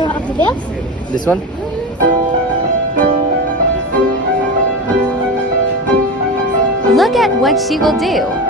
picture of the bells? This one? Look at what she will do.